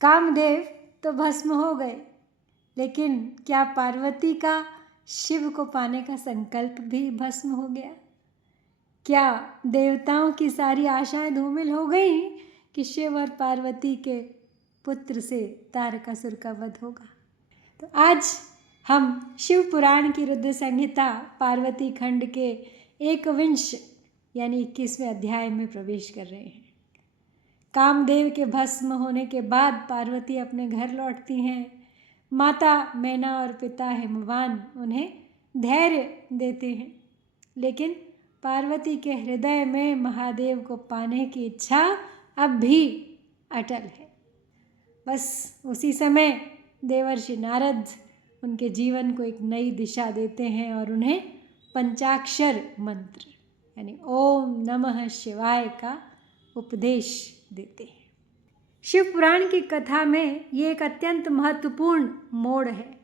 कामदेव तो भस्म हो गए, लेकिन क्या पार्वती का शिव को पाने का संकल्प भी भस्म हो गया? क्या देवताओं की सारी आशाएं धूमिल हो गई कि शिव और पार्वती के पुत्र से तारकासुर का वध होगा? तो आज हम शिव पुराण की रुद्र संहिता पार्वती खंड के 21 यानी 21वें अध्याय में प्रवेश कर रहे हैं। कामदेव के भस्म होने के बाद पार्वती अपने घर लौटती हैं। माता मैना और पिता हिमवान उन्हें धैर्य देते हैं, लेकिन पार्वती के हृदय में महादेव को पाने की इच्छा अब भी अटल है। बस उसी समय देवर्षि नारद उनके जीवन को एक नई दिशा देते हैं और उन्हें पंचाक्षर मंत्र यानी ओम नमः शिवाय का उपदेश देते हैं। शिव पुराण की कथा में ये एक अत्यंत महत्वपूर्ण मोड़ है।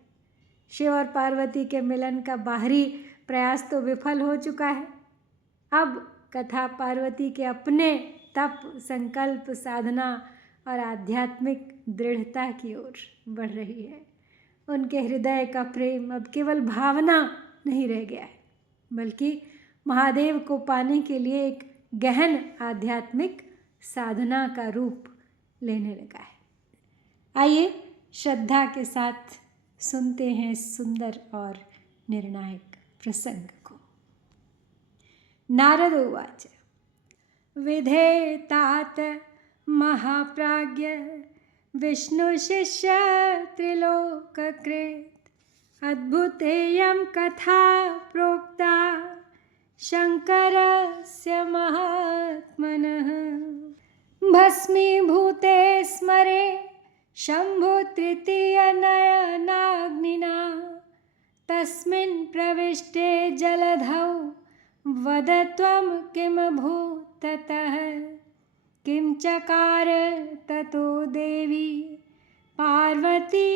शिव और पार्वती के मिलन का बाहरी प्रयास तो विफल हो चुका है। अब कथा पार्वती के अपने तप, संकल्प, साधना और आध्यात्मिक दृढ़ता की ओर बढ़ रही है। उनके हृदय का प्रेम अब केवल भावना नहीं रह गया है, बल्कि महादेव को पाने के लिए एक गहन आध्यात्मिक साधना का रूप लेने लगा है। आइए श्रद्धा के साथ सुनते हैं सुंदर और निर्णायक प्रसंग को। नारद उवाच विधेतात महाप्राज्ञ विष्णुशिष्य त्रिलोककृत अद्भुतेयं कथा प्रोक्ता शङ्करस्य महात्मनः भस्मीभूते स्मरे शम्भो तृतीयनयनाग्निना तस्मिन् प्रविष्टे जलधौ वद त्वं किमभूत् ततः किं चकार ततो देवी पार्वती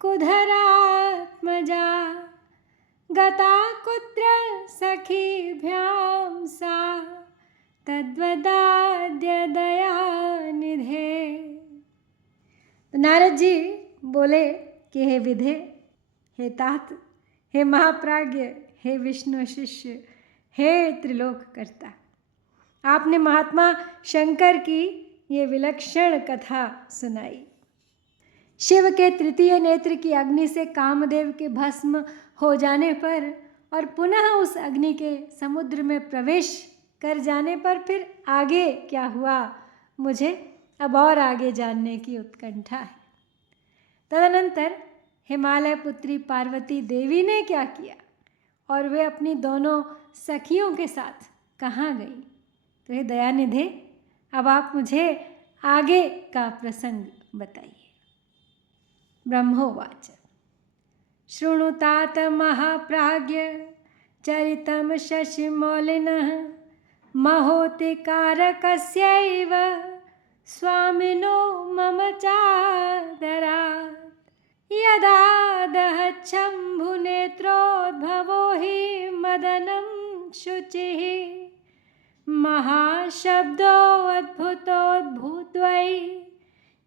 कुधरात्मजा गता कुत्र सखीभ्यां सा तद्वदाद्य दयानिधे। नारद जी बोले कि हे विधे, हे तात, हे महाप्राज्ञ, हे विष्णु शिष्य, हे त्रिलोक कर्ता, आपने महात्मा शंकर की ये विलक्षण कथा सुनाई। शिव के तृतीय नेत्र की अग्नि से कामदेव के भस्म हो जाने पर और पुनः उस अग्नि के समुद्र में प्रवेश कर जाने पर फिर आगे क्या हुआ, मुझे अब और आगे जानने की उत्कंठा है। तदनंतर हिमालय पुत्री पार्वती देवी ने क्या किया और वे अपनी दोनों सखियों के साथ कहाँ गई? तो हे दयानिधे, अब आप मुझे आगे का प्रसंग बताइए। ब्रह्मोवाच शृणुतात महाप्राज्ञ चरितं शशिमौलिनः महोतिकारकस्यैव स्वामिनो मम चादरात् यदा दहच्छम्भुनेत्रोद्भवो हि मदनं शुचिः महाशब्दोऽद्भुतोद्भूत्वै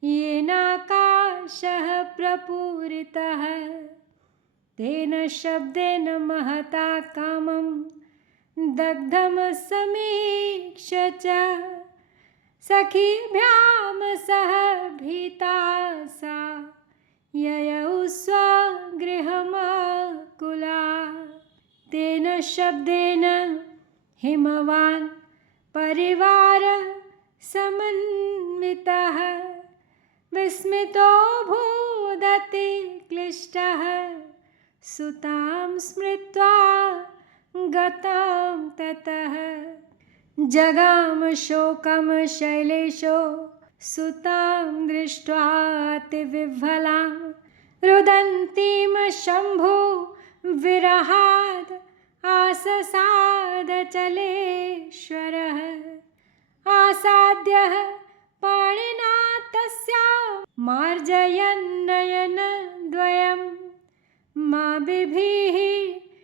येनाकाशः प्रपूरितः तेन शब्देन महता कामं दग्धं समीक्ष्य च सखीभ्यां सह भीता सा ययौ स्वगृहमाकुला। तेन शब्देन हिमवान् परिवार समन्वितः विस्मितो भूदति क्लिष्टः सुतां स्मृत्वा गतां ततः जगाम शोकं शैलेशो सुतां दृष्ट्वा अतिविह्वलां रुदन्तीं शम्भो विरहाद् आससादचलेश्वरः आसाद्यः पाणिना तस्यां मार्जयन्नयनद्वयं मा बिभीः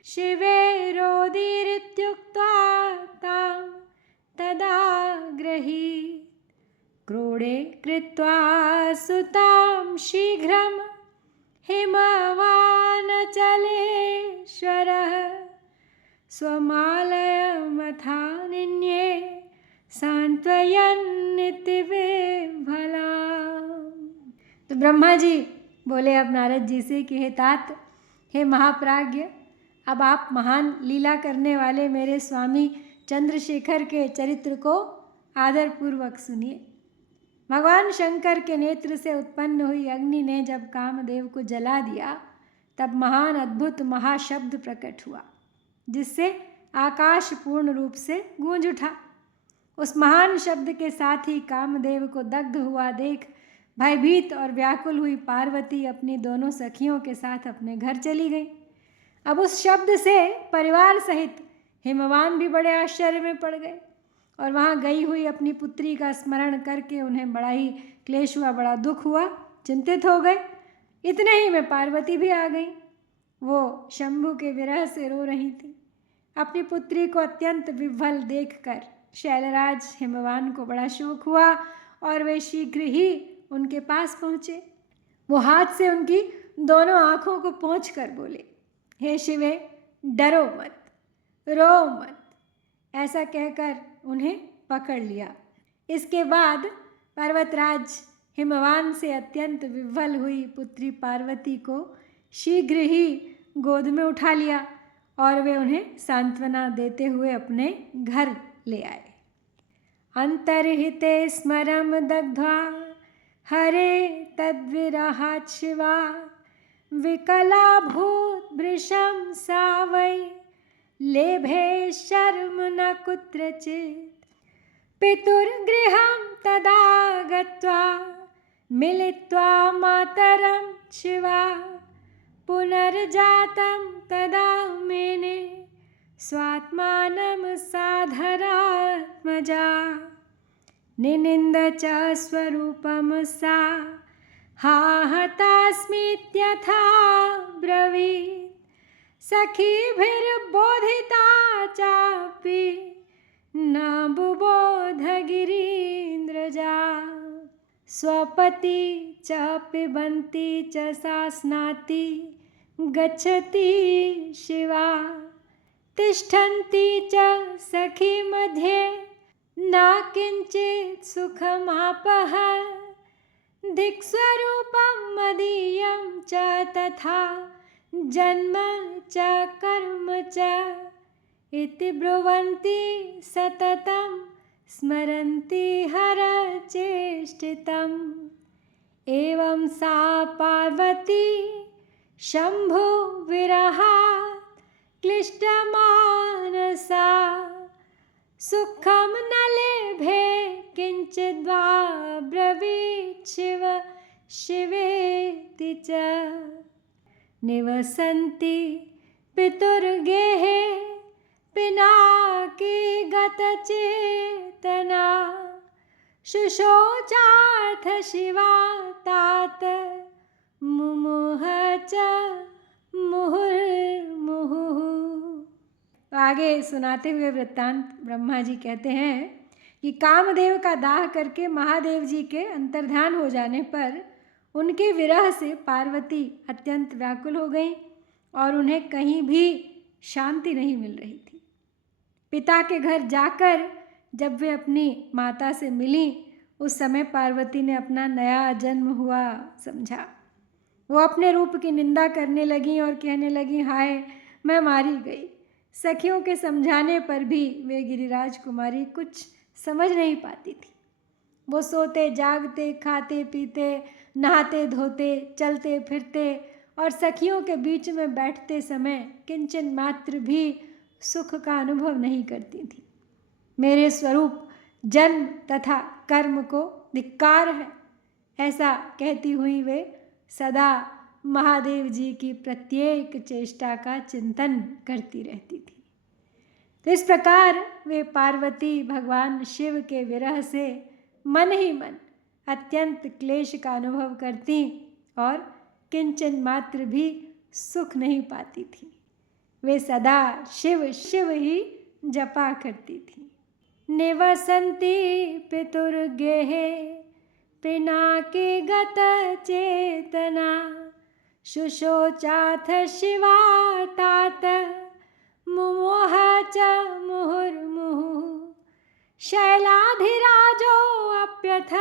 शिवेरोदीरित्युक्त्वा तां तदा गृहीत् क्रोडे कृत्वा सुतां शीघ्रं हिमवानचलेश्वरः स्वमालयमथानिन्ये सांत्वयन्निति विह्वला। तो ब्रह्मा जी बोले अब नारद जी से कि हे तात, हे महाप्राज्ञ, अब आप महान लीला करने वाले मेरे स्वामी चंद्रशेखर के चरित्र को आदरपूर्वक सुनिए। भगवान शंकर के नेत्र से उत्पन्न हुई अग्नि ने जब कामदेव को जला दिया, तब महान अद्भुत महाशब्द प्रकट हुआ, जिससे आकाश पूर्ण रूप से गूंज उठा। उस महान शब्द के साथ ही कामदेव को दग्ध हुआ देख भयभीत और व्याकुल हुई पार्वती अपनी दोनों सखियों के साथ अपने घर चली गई। अब उस शब्द से परिवार सहित हिमवान भी बड़े आश्चर्य में पड़ गए और वहाँ गई हुई अपनी पुत्री का स्मरण करके उन्हें बड़ा ही क्लेश हुआ, बड़ा दुख हुआ, चिंतित हो गए। इतने ही में पार्वती भी आ गई। वो शंभु के विरह से रो रही थी। अपनी पुत्री को अत्यंत विह्वल देखकर शैलराज हिमवान को बड़ा शोक हुआ और वे शीघ्र ही उनके पास पहुँचे। वो हाथ से उनकी दोनों आँखों को पोंछकर बोले, हे शिवे, डरो मत, रो मत। ऐसा कहकर उन्हें पकड़ लिया। इसके बाद पर्वतराज हिमवान से अत्यंत विह्वल हुई पुत्री पार्वती को शीघ्र ही गोद में उठा लिया और वे उन्हें सांत्वना देते हुए अपने घर ले आए। अंतर्हिते स्मरम दग्ध्वा हरे तद्विरहात् शिवा विकला भूत भृशं सा वै लेभे शर्म न कुत्रचित् पितुर्गृहं तदा गत्वा मिलित्वा मातरं शिवा पुनर्जातं तदा मेने स्वात्मानं साधरात्मजा निनिन्द च स्वरूपं सा हा हतास्मीत्यथा ब्रवीत् सखीभिर्बोधिता चापि न बुबोध गिरीन्द्रजा स्वपति च पिबन्ति च सा स्नाति गच्छति शिवा तिष्ठन्ति च सखी मध्ये न किञ्चित् सुखमापः दिक्स्वरूपं मदीयं च तथा जन्म च कर्म च इति ब्रुवन्ति सततं स्मरन्ति हरचेष्टितम् एवं सा पार्वती शंभु विरहात् क्लिष्टमानसा सुखं न लेभे किंचिद्वा ब्रवीत् शिव शिवेति च निवसन्ति पितुर्गेहे पिनाकी गतचेतना शुशोचाथ शिवा तात मुमुह च मुहुर्मुहुः। आगे सुनाते हुए वृत्तांत ब्रह्मा जी कहते हैं कि कामदेव का दाह करके महादेव जी के अंतर्धान हो जाने पर उनके विरह से पार्वती अत्यंत व्याकुल हो गई और उन्हें कहीं भी शांति नहीं मिल रही थी। पिता के घर जाकर जब वे अपनी माता से मिली, उस समय पार्वती ने अपना नया जन्म हुआ समझा। वो अपने रूप की निंदा करने लगी और कहने लगी, हाय मैं मारी गई। सखियों के समझाने पर भी वे गिरिराज कुमारी कुछ समझ नहीं पाती थी। वो सोते जागते, खाते पीते, नहाते धोते, चलते फिरते और सखियों के बीच में बैठते समय किंचन मात्र भी सुख का अनुभव नहीं करती थी। मेरे स्वरूप जन्म तथा कर्म को धिक्कार है, ऐसा कहती हुई वे सदा महादेव जी की प्रत्येक चेष्टा का चिंतन करती रहती थी। तो इस प्रकार वे पार्वती भगवान शिव के विरह से मन ही मन अत्यंत क्लेश का अनुभव करती और किंचन मात्र भी सुख नहीं पाती थी। वे सदा शिव शिव ही जपा करती थी। निवसन्ति पितुर्गेहे पिनाके गतचेतना शुशोचाथ शिवातात मुमोह च मुहुर्मुहुः शैलाधिराजोऽप्यथ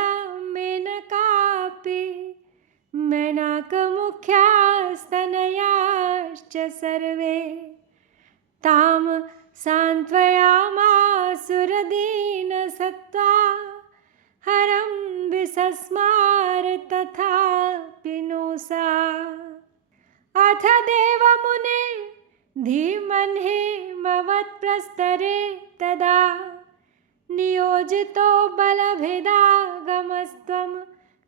मेनकापि मेनकमुख्यास्तनयाश्च सर्वे तां सान्त्वयामासुरदीनसत्त्वा हरं विसस्मार तथापि नो सा अथ देवमुने धीमन्हिमवत्प्रस्तरे तदा नियोजितो बलभेदागमस्त्वं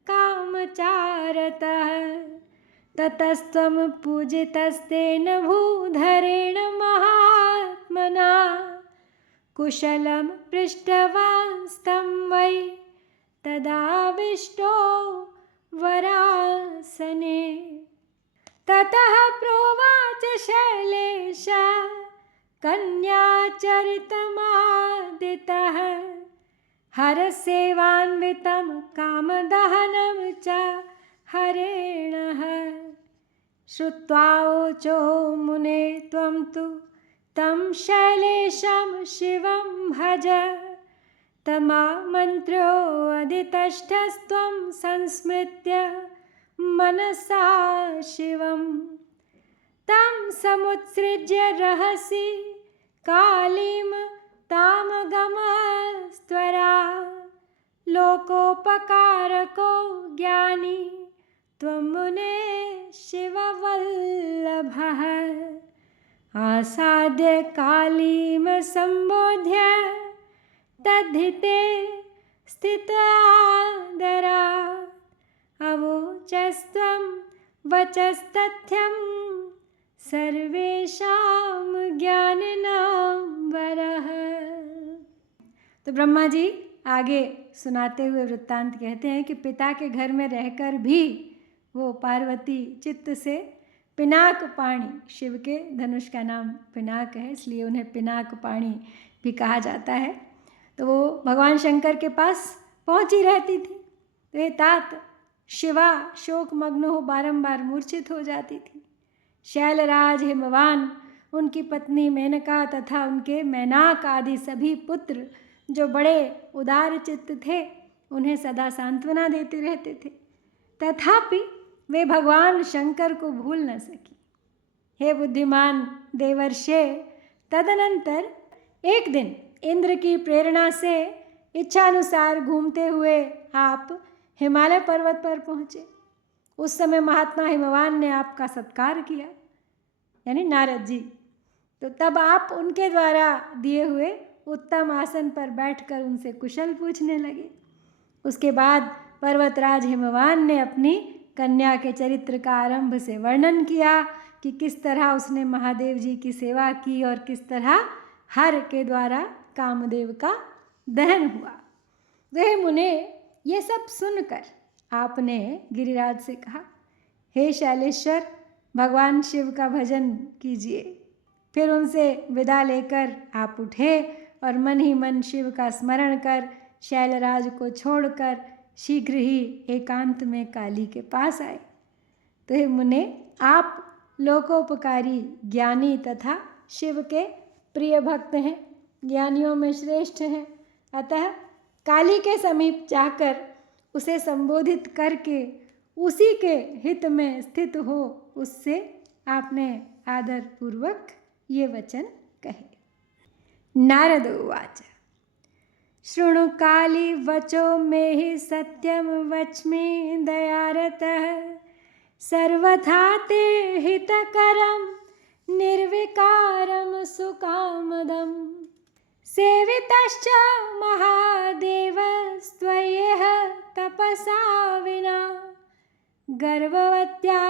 कामचारतः ततस्त्वं पूजितस्तेन भूधरेण महात्मना कुशलं पृष्टवांस्तं वै तदाविष्टो वरासने ततः प्रोवाच शैलेश कन्याचरितमादितः हरसेवान्वितं कामदहनं च हरेणः श्रुत्वावोचो मुने त्वं तु तं शैलेशं शिवं भज तमामन्त्र्योऽधितष्ठस्त्वं संस्मृत्य मनसा शिवं तं समुत्सृज्य रहसि कालीं तामगमस्त्वरा लोकोपकारको ज्ञानी त्वं मुने शिववल्लभः आसाद्य कालीं सम्बोध्य तद्धिते स्थितादरा अवोचस्त्वं वचस्तथ्यं सर्वेषां ज्ञानिनां वरः। तो ब्रह्मा जी आगे सुनाते हुए वृत्तांत कहते हैं कि पिता के घर में रहकर भी वो पार्वती चित्त से पिनाक पाणी, शिव के धनुष का नाम पिनाक है इसलिए उन्हें पिनाक पाणी भी कहा जाता है, तो वो भगवान शंकर के पास पहुंची रहती थी। तो ये तात शिवा शोकमग्न हो बारंबार मूर्छित हो जाती थी। शैलराज हिमवान, उनकी पत्नी मेनका तथा उनके मैनाक आदि सभी पुत्र जो बड़े उदार चित्त थे उन्हें सदा सांत्वना देते रहते थे, तथापि वे भगवान शंकर को भूल न सकी। हे बुद्धिमान देवर्षे, तदनंतर एक दिन इंद्र की प्रेरणा से इच्छानुसार घूमते हुए आप हिमालय पर्वत पर पहुँचे। उस समय महात्मा हिमवान ने आपका सत्कार किया, यानी नारद जी। तो तब आप उनके द्वारा दिए हुए उत्तम आसन पर बैठकर उनसे कुशल पूछने लगे। उसके बाद पर्वतराज हिमवान ने अपनी कन्या के चरित्र का आरंभ से वर्णन किया कि किस तरह उसने महादेव जी की सेवा की और किस तरह हर के द्वारा कामदेव का दहन हुआ। वह मुने ये सब सुनकर आपने गिरिराज से कहा, हे शैलेश्वर, भगवान शिव का भजन कीजिए। फिर उनसे विदा लेकर आप उठे और मन ही मन शिव का स्मरण कर शैलराज को छोड़कर शीघ्र ही एकांत में काली के पास आए। तो हे मुने, आप लोकोपकारी ज्ञानी तथा शिव के प्रिय भक्त हैं, ज्ञानियों में श्रेष्ठ हैं, अतः काली के समीप जाकर उसे संबोधित करके उसी के हित में स्थित हो, उससे आपने आदर पूर्वक ये वचन कहे। नारद उवाच शृणु काली वचो मे हि सत्यम वच्मि दयारतः सर्वथा ते हितकरं निर्विकारं सुकामदं सेवितश्च महादेवस्त्वय्येह तपसा विना गर्भवत्या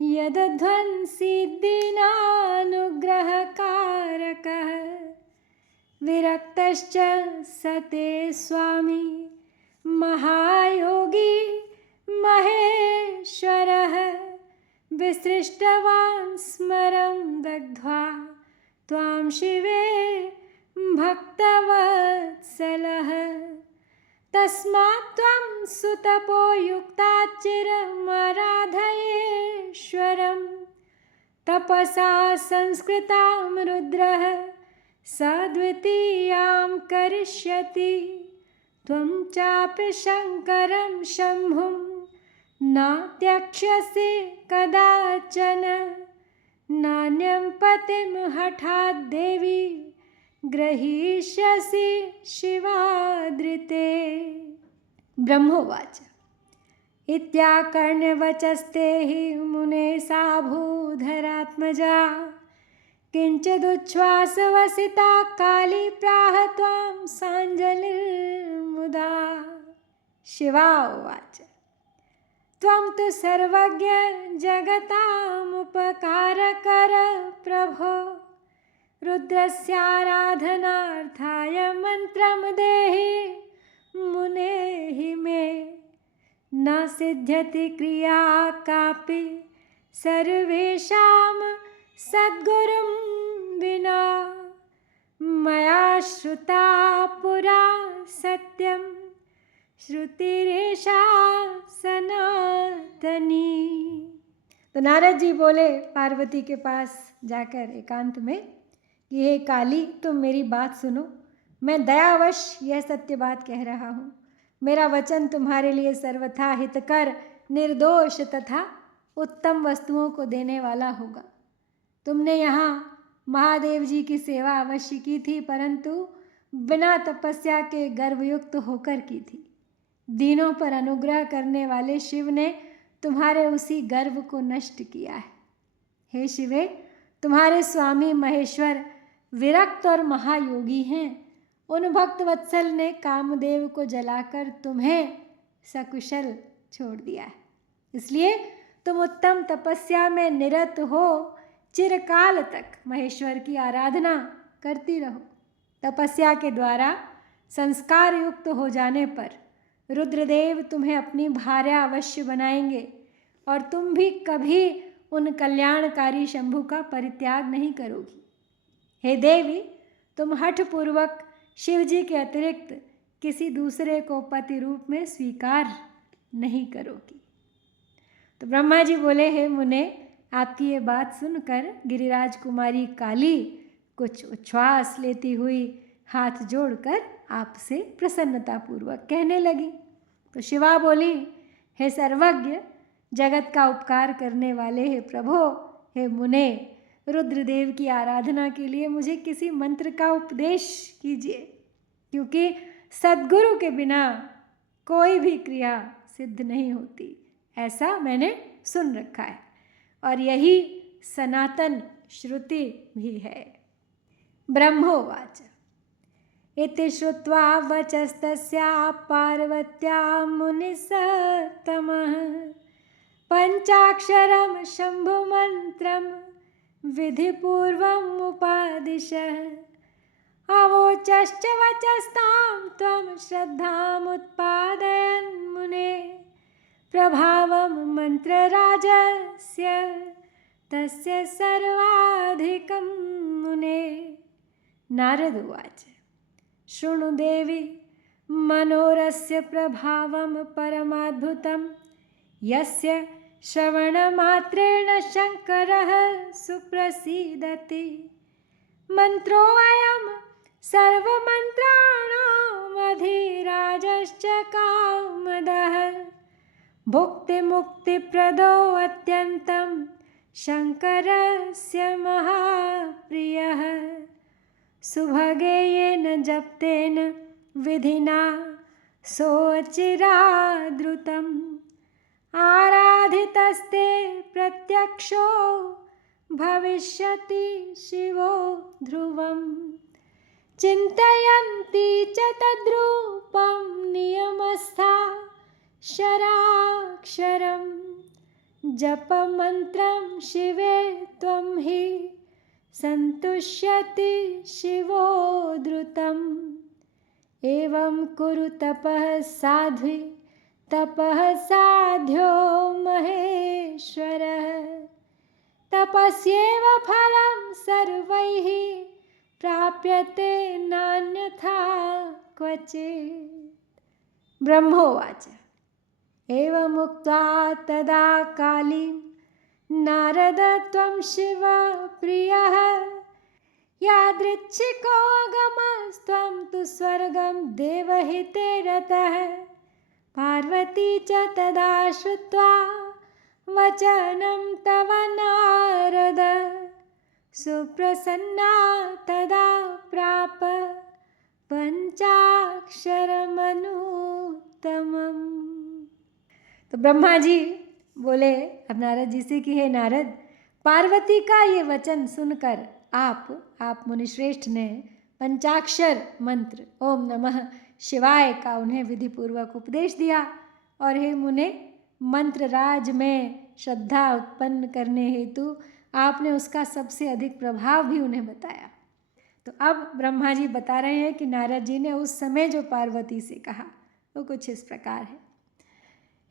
यदध्वंसिद्दीनानुग्रहकारकः विरक्तश्च सते स्वामी महायोगी महेश्वरः विसृष्टवान् स्मरं दग्ध्वा त्वां शिवे भक्तवत्सलः तस्मात् त्वं सुतपो युक्ता चिरमाराधयेश्वरं तपसा संस्कृतां रुद्रः सद्वितीयां करिष्यति त्वं चापि शङ्करं शम्भुं न त्यक्ष्यसि कदाचन नान्यं पतिं हठात् देवी ग्रहीष्यसि शिवादृते। ब्रह्मोवाच इत्याकर्ण्यवचस्ते हि मुने सा भूधरात्मजा किञ्चिदुच्छ्वासवसिता काली प्राह त्वां साञ्जलिर्मुदा। शिवा उवाच त्वं तु सर्वज्ञ जगतामुपकारकर प्रभो रुद्रस्याराधनार्थाय मन्त्रं देहि मुनेहि मे न सिद्ध्यति क्रिया कापि सर्वेषां सद्गुरुं विना मया श्रुता पुरा सत्यं श्रुतिरेषा सनातनी। तो नारद जी बोले पार्वती के पास जाकर एकांत में कि हे काली, तुम मेरी बात सुनो। मैं दयावश यह सत्य बात कह रहा हूँ। मेरा वचन तुम्हारे लिए सर्वथा हितकर, निर्दोष तथा उत्तम वस्तुओं को देने वाला होगा। तुमने यहाँ महादेव जी की सेवा अवश्य की थी, परंतु बिना तपस्या के गर्वयुक्त होकर की थी। दीनों पर अनुग्रह करने वाले शिव ने तुम्हारे उसी गर्व को नष्ट किया है। हे शिवे, तुम्हारे स्वामी महेश्वर विरक्त और महायोगी हैं। उन भक्त वत्सल ने कामदेव को जलाकर तुम्हें सकुशल छोड़ दिया है। इसलिए तुम उत्तम तपस्या में निरत हो चिरकाल तक महेश्वर की आराधना करती रहो। तपस्या के द्वारा संस्कार युक्त हो जाने पर रुद्रदेव तुम्हें अपनी भार्या अवश्य बनाएंगे और तुम भी कभी उन कल्याणकारी शंभु का परित्याग नहीं करोगी। हे देवी, तुम हठपूर्वक शिव जी के अतिरिक्त किसी दूसरे को पति रूप में स्वीकार नहीं करोगी। तो ब्रह्मा जी बोले, हे मुने, आपकी ये बात सुनकर गिरिराज कुमारी काली कुछ उच्छ्वास लेती हुई हाथ जोड़कर आपसे प्रसन्नतापूर्वक कहने लगी। तो शिवा बोली, हे सर्वज्ञ, जगत का उपकार करने वाले हे प्रभो, हे मुने, रुद्रदेव की आराधना के लिए मुझे किसी मंत्र का उपदेश कीजिए, क्योंकि सद्गुरु के बिना कोई भी क्रिया सिद्ध नहीं होती, ऐसा मैंने सुन रखा है और यही सनातन श्रुति भी है। ब्रह्मोवाच इति श्रुत्वा वचस्तस्या पार्वत्या मुनिसत्तमः पंचाक्षरं शंभुमन्त्रं विधिपूर्वम् उपादिशः अवोचश्च वचस्तां त्वं श्रद्धामुत्पादयन् मुने प्रभावं मन्त्रराजस्य तस्य सर्वाधिकं मुने। नारद उवाच शृणु देवी मनोरस्य प्रभावं परमाद्भुतं यस्य श्रवणमात्रेण शङ्करः सुप्रसीदति मन्त्रोऽयं सर्वमन्त्राणामधिराजश्च कामदः भुक्तिमुक्तिप्रदो अत्यन्तं शङ्करस्य महाप्रियः सुभगेयेन जप्तेन विधिना सोऽचिरादृतम् आराधितस्ते प्रत्यक्षो भविष्यति शिवो ध्रुवम् चिन्तयन्ति च तद्रूपं नियमस्था शराक्षरं जपमन्त्रं शिवे त्वं हि सन्तुष्यति शिवो द्रुतम् एवं कुरु तपः साध्वी तपः साध्यो महेश्वरः तपस्यैव फलं सर्वैः प्राप्यते नान्यथा क्वचित्। ब्रह्मोवाच एवमुक्त्वा तदा कालीं नारद त्वं शिव प्रियः यादृच्छिको गमस्त्वं तु स्वर्गं देवहिते रतः पार्वती च तदा श्रुत्वा वचनं तव नारद सुप्रसन्ना तदा प्राप पंचाक्षरमनुत्तमम्। तो ब्रह्मा जी बोले अब नारद जी से कि हे नारद, पार्वती का ये वचन सुनकर आप मुनिश्रेष्ठ ने पंचाक्षर मंत्र ओम नमः शिवाय का उन्हें विधि पूर्वक उपदेश दिया और हे मुने, मंत्र राज में श्रद्धा उत्पन्न करने हेतु आपने उसका सबसे अधिक प्रभाव भी उन्हें बताया। तो अब ब्रह्मा जी बता रहे हैं कि नारद जी ने उस समय जो पार्वती से कहा वो कुछ इस प्रकार है।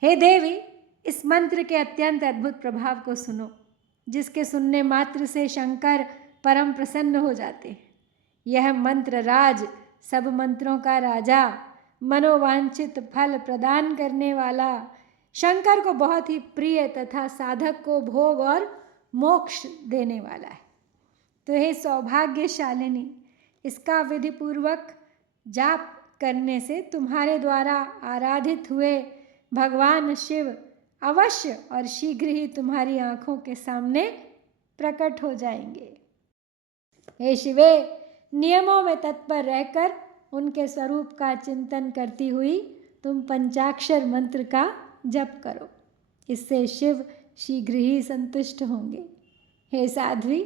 हे देवी, इस मंत्र के अत्यंत अद्भुत प्रभाव को सुनो, जिसके सुनने मात्र से शंकर परम प्रसन्न हो जाते हैं। यह मंत्र राज, सब मंत्रों का राजा, मनोवांछित फल प्रदान करने वाला, शंकर को बहुत ही प्रिय तथा साधक को भोग और मोक्ष देने वाला है। तो हे सौभाग्यशालिनी, इसका विधिपूर्वक जाप करने से तुम्हारे द्वारा आराधित हुए भगवान शिव अवश्य और शीघ्र ही तुम्हारी आँखों के सामने प्रकट हो जाएंगे। हे शिवे, नियमों में तत्पर रहकर उनके स्वरूप का चिंतन करती हुई तुम पंचाक्षर मंत्र का जप करो, इससे शिव शीघ्र ही संतुष्ट होंगे। हे साध्वी,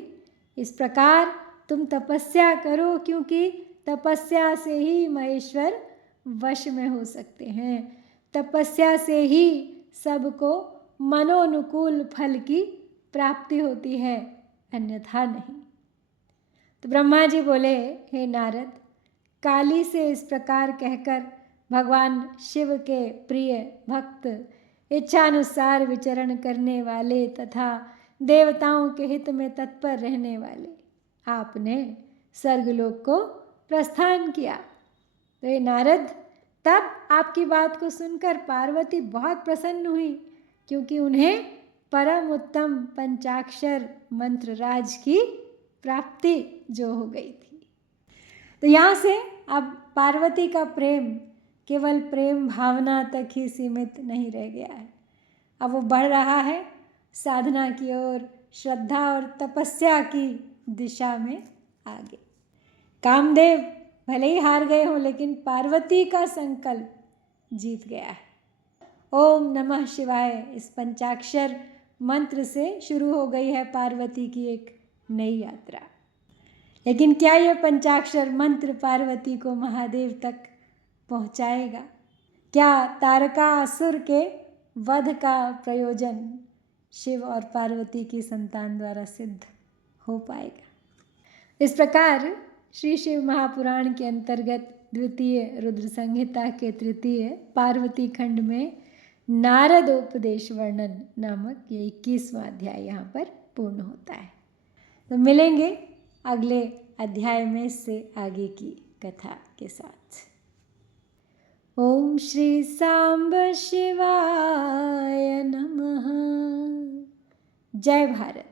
इस प्रकार तुम तपस्या करो, क्योंकि तपस्या से ही महेश्वर वश में हो सकते हैं। तपस्या से ही सबको मनोनुकूल फल की प्राप्ति होती है, अन्यथा नहीं। तो ब्रह्मा जी बोले, हे नारद, काली से इस प्रकार कहकर भगवान शिव के प्रिय भक्त, इच्छानुसार विचरण करने वाले तथा देवताओं के हित में तत्पर रहने वाले आपने स्वर्गलोक को प्रस्थान किया। तो ये नारद, तब आपकी बात को सुनकर पार्वती बहुत प्रसन्न हुई, क्योंकि उन्हें परम उत्तम पंचाक्षर मंत्र राज की प्राप्ति जो हो गई थी। तो यहाँ से अब पार्वती का प्रेम केवल प्रेम भावना तक ही सीमित नहीं रह गया है, अब वो बढ़ रहा है साधना की ओर, श्रद्धा और तपस्या की दिशा में आगे। कामदेव भले ही हार गए हों, लेकिन पार्वती का संकल्प जीत गया है। ओम नमः शिवाय इस पंचाक्षर मंत्र से शुरू हो गई है पार्वती की एक नई यात्रा। लेकिन क्या यह पंचाक्षर मंत्र पार्वती को महादेव तक पहुंचाएगा? क्या तारकासुर के वध का प्रयोजन शिव और पार्वती की संतान द्वारा सिद्ध हो पाएगा? इस प्रकार श्री शिव महापुराण के अंतर्गत द्वितीय रुद्र संहिता के तृतीय पार्वती खंड में नारदोपदेश वर्णन नामक ये 21वां अध्याय यहाँ पर पूर्ण होता है। तो मिलेंगे अगले अध्याय में इससे आगे की कथा के साथ। ओम श्री सांब शिवाय नमः। जय भारत।